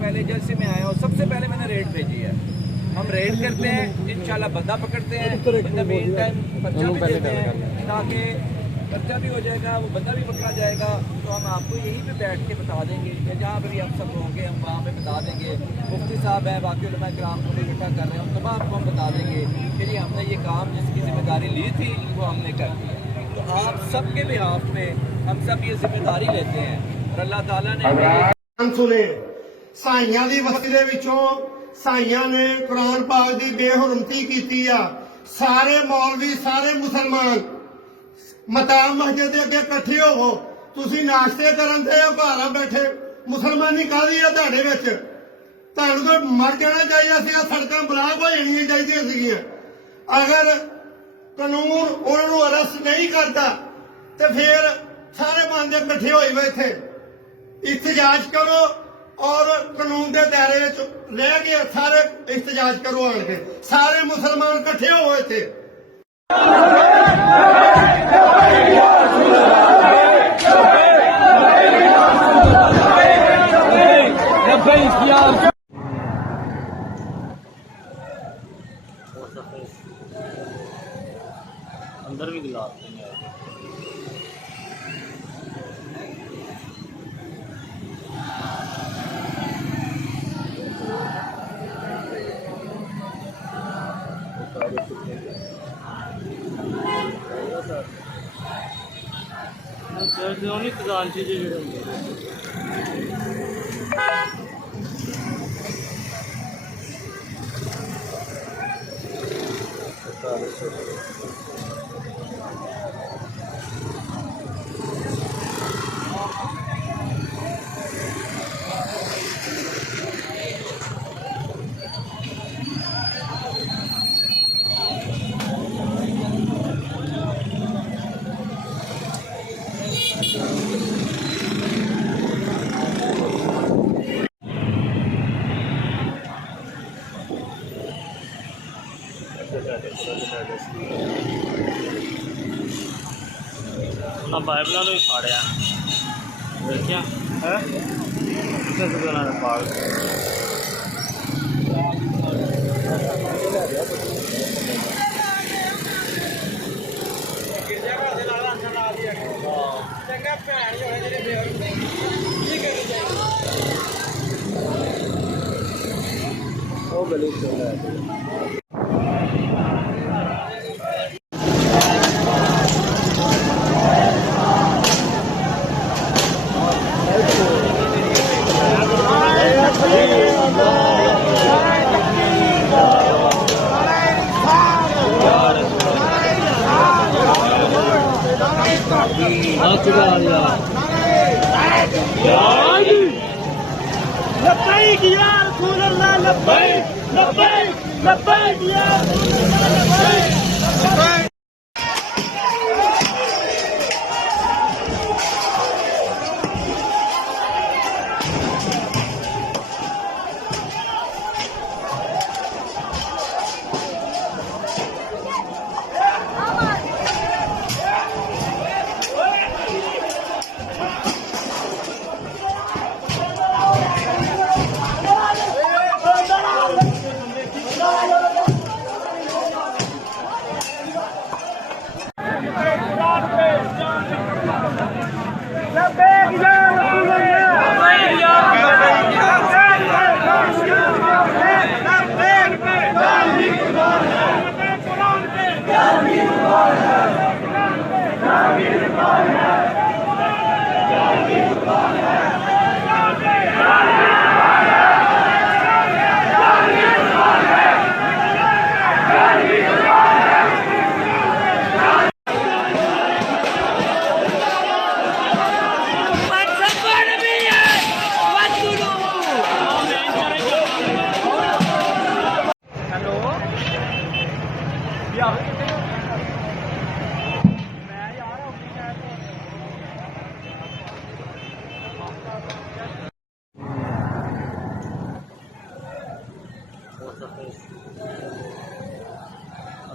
पहले जैसे मैं आया हूँ सबसे पहले मैंने रेड भेजी है। हम रेड करते हैं, इंशाल्लाह बंदा पकड़ते हैं, इन द मेन टाइम पर्चा भी देते हैं ताकि पर्चा भी हो जाएगा, वो बंदा भी पकड़ा जाएगा। तो हम आपको यहीं पे बैठ के बता देंगे कि जहाँ पर भी हम सब होंगे हम वहाँ पे बता देंगे। मुफ्ती साहब हैं, बाकी उलमा किराम को भी इकट्ठा कर रहे हैं, उन तमाम को हम बता देंगे कि जी हमने ये काम जिसकी जिम्मेदारी ली थी वो हमने कर दी। तो आप सबके बिहाफ में हम सब ये जिम्मेदारी लेते हैं और अल्लाह ताला ने सुने साइयां दी बस्ती दे विचों साइयां ने कुरान पाक दी बेहुरमती कीती आ। सारे मौलवी सारे मुसलमान मताब मस्जिद दे अगे इकट्ठे होवो। तुसीं नाश्ते करन दे घरां बैठे मुसलमानी काहदी आ तुहाडे विच? तुहानूं तो मर जाना चाहिए सी। सड़कां ब्लाक हो जाणियां चाहीदियां सीगियां। अगर कानून उन्होंने अरेस्ट नहीं करता तो फिर सारे बंदे इकट्ठे होए हुए थे। इhtजाज करो और कानून के दायरे रह के सारे इhtजाज करो। आन के सारे मुसलमान इकट्ठे हुए थे। अंदर भी गिलास खजानची जे बाइबलों ने भी फाड़िया देखिया है फाड़ वो गली लब्बैक या रसूल अल्लाह लब्बैक लब्बैक लब्बैक या रसूल अल्लाह लब्बैक।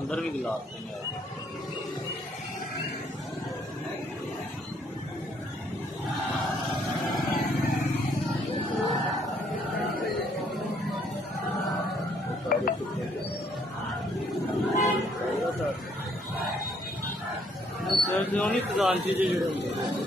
अंदर भी गिलास थे नहीं खजानची जे ਜਿਹੜੇ ਹੁੰਦੇ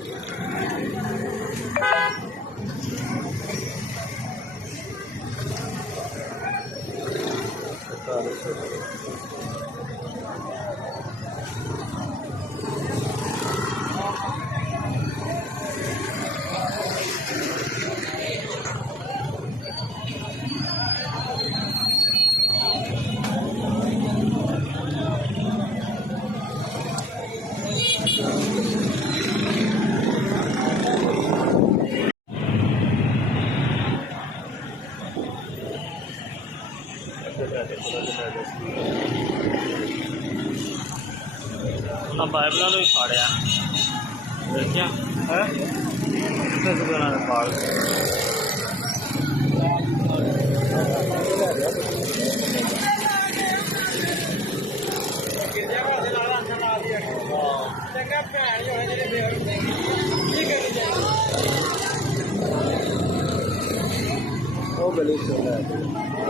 ਬਾਈਬਲਾਂ ਨੂੰ ਵੀ ਫਾੜਿਆ ਦੇਖਿਆ ਹੈ ਕਿੱਥੇ ਸੁਗਣਾ ਨੇ ਪਾਲ ਚੰਗਾ ਭੈਣ ਜੋ ਹੈ ਜਿਹੜੇ ਬੇਹਰ ਨੇ ਕੀ ਕਰੀ ਜਾਏ ਉਹ ਗਲੀ ਚ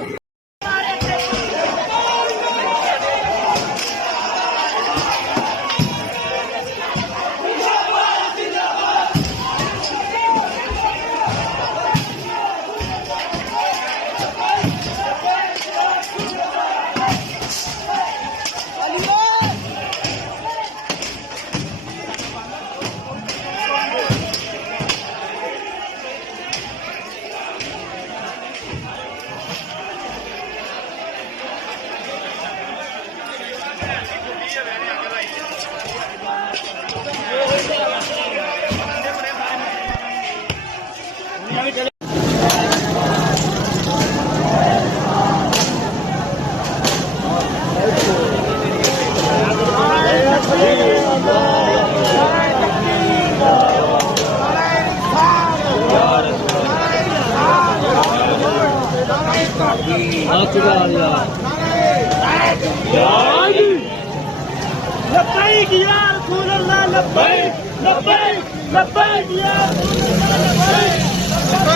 لبيك يا رسول الله لبيك لبيك لبيك يا رسول الله لبيك